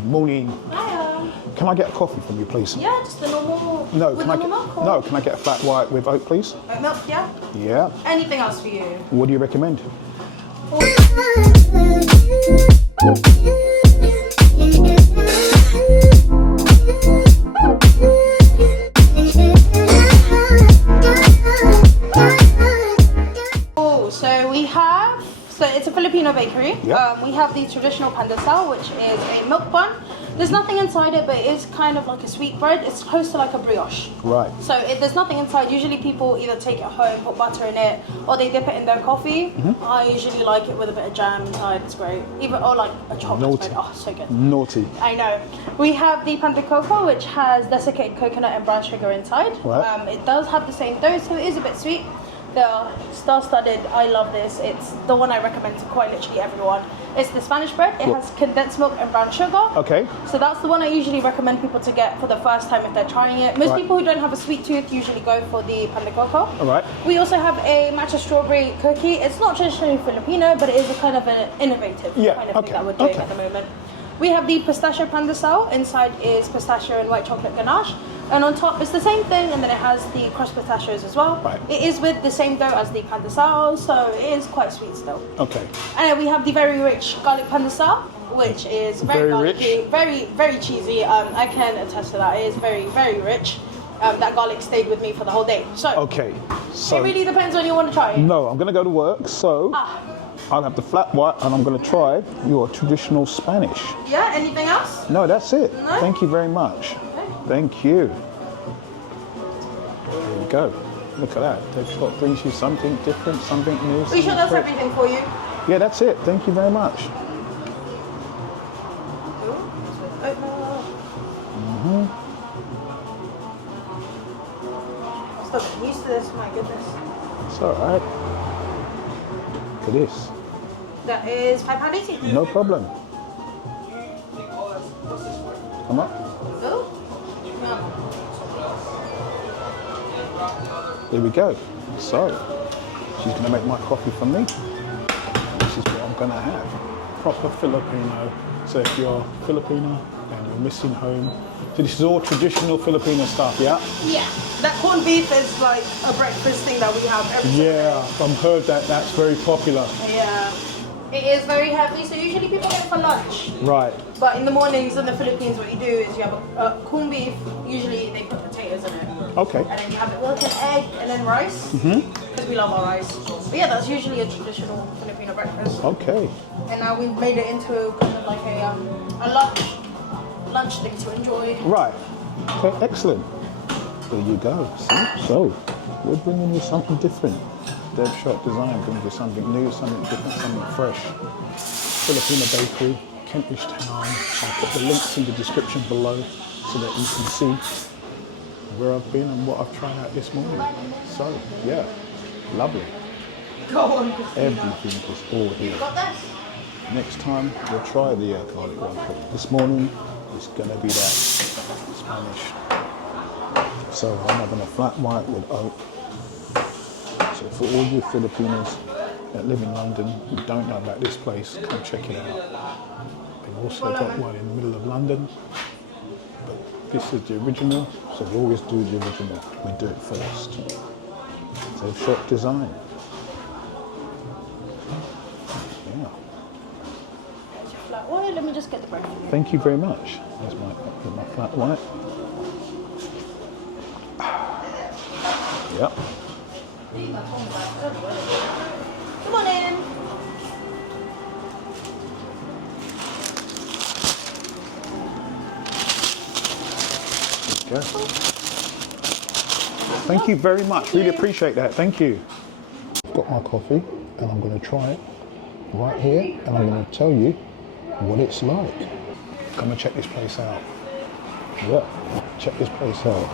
Good morning. Hiya. Can I get a coffee from you, please? Yeah, just the normal. No, with can I normal get milk or? no? Can I get a flat white with oat, please? Oat milk, yeah. Yeah. Anything else for you? What do you recommend? So it's a Filipino bakery. Yep. We have the traditional pandesal, which is a milk bun. There's nothing inside it, but it is kind of like a sweet bread. It's close to like a brioche. Right. So there's nothing inside. Usually people either take it home, put butter in it, or they dip it in their coffee. I usually like it with a bit of jam inside. It's great. Or like a chocolate spread. Oh, so good. Naughty. I know. We have the pan de coco, which has desiccated coconut and brown sugar inside. Right. It does have the same dough, so it is a bit sweet. The star-studded, I love this. It's the one I recommend to quite literally everyone. It's the Spanish bread. It has condensed milk and brown sugar. Okay. So that's the one I usually recommend people to get for the first time if they're trying it. Most people who don't have a sweet tooth usually go for the pan de coco. All right. We also have a matcha strawberry cookie. It's not traditionally Filipino, but it is a kind of an innovative kind of thing that we're doing at the moment. We have the pistachio pandesal. Inside is pistachio and white chocolate ganache. And on top it's the same thing, and then it has the crushed pistachios as well. Right. It is with the same dough as the pandesal, so it is quite sweet still. Okay. And then we have the very rich garlic pandesal, which is very garlicky, very cheesy. I can attest to that. It is very, very rich. That garlic stayed with me for the whole day. So Okay. So it really depends on you want to try it. no, I'm gonna go to work, so I'll have the flat white, and I'm gonna try your traditional Spanish. Yeah. Anything else? No, that's it. No? Thank you very much. Thank you. There you go. Look at that. Devshot brings you something different, something new. Are you sure that's everything for you? Yeah, that's it. Thank you very much. I'm still getting used to this, my goodness. It's all right. Look at this. That is £5.80. No problem. Come up. Oh. There we go. So, she's going to make my coffee for me. This is what I'm going to have. Proper Filipino. So if you're Filipino and you're missing home, so this is all traditional Filipino stuff, yeah? Yeah. That corned beef is like a breakfast thing that we have every Yeah, I've heard that that's very popular. Yeah. It is very heavy, so usually people get it for lunch. Right. But in the mornings in the Philippines, what you do is you have a corned beef. Usually they put potatoes in it. Okay. And then you have it with an egg and then rice. Because we love our rice. But yeah, that's usually a traditional Filipino breakfast. Okay. And now we've made it into kind of like a lunch thing to enjoy. Right. Okay, excellent. There you go. See? So, we're bringing you something different. Devshotdesign brings you something new, something different, something fresh. Filipino bakery, Kentish Town. I'll put the links in the description below so that you can see where I've been and what I've tried out this morning. So, yeah, lovely. Go on, Everything is all here. got this? Next time, we'll try the garlic one. But this morning, it's going to be that Spanish. So I'm having a flat white with oat. So for all you Filipinos that live in London who don't know about this place, come check it out. They've also got one in the middle of London. But this is the original, so we always do the original. We do it first. Devshotdesign. Yeah. Flat white. Let me just get the bread. Thank you very much. There's my flat white. Yep. Come on in. There you go. Thank you very much. Really appreciate that. Thank you. I've got my coffee and I'm going to try it right here and I'm going to tell you what it's like. Come and check this place out. Yeah, check this place out.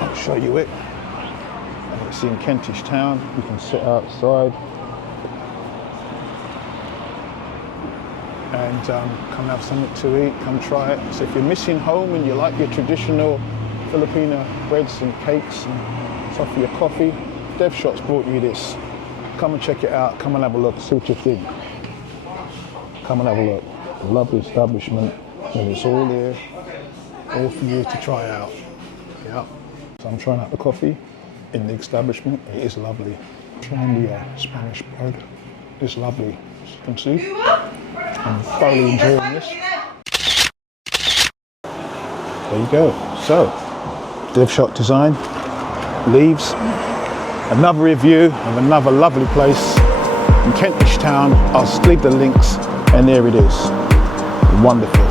I'll show you it. And it's in Kentish Town. You can sit outside and come have something to eat, come try it. So if you're missing home and you like your traditional Filipino breads and cakes and stuff for your coffee, Devshot's brought you this. Come and check it out, come and have a look, see what you think. Come and have a look. lovely establishment, and it's all there, all for you to try out. Yeah. So I'm trying out the coffee in the establishment. It is lovely. Trying the Spanish bread. It's lovely, as you can see. I'm thoroughly enjoying this. There you go. So, Devshotdesign leaves. Another review of another lovely place in Kentish Town. I'll leave the links, and there it is. Wonderful.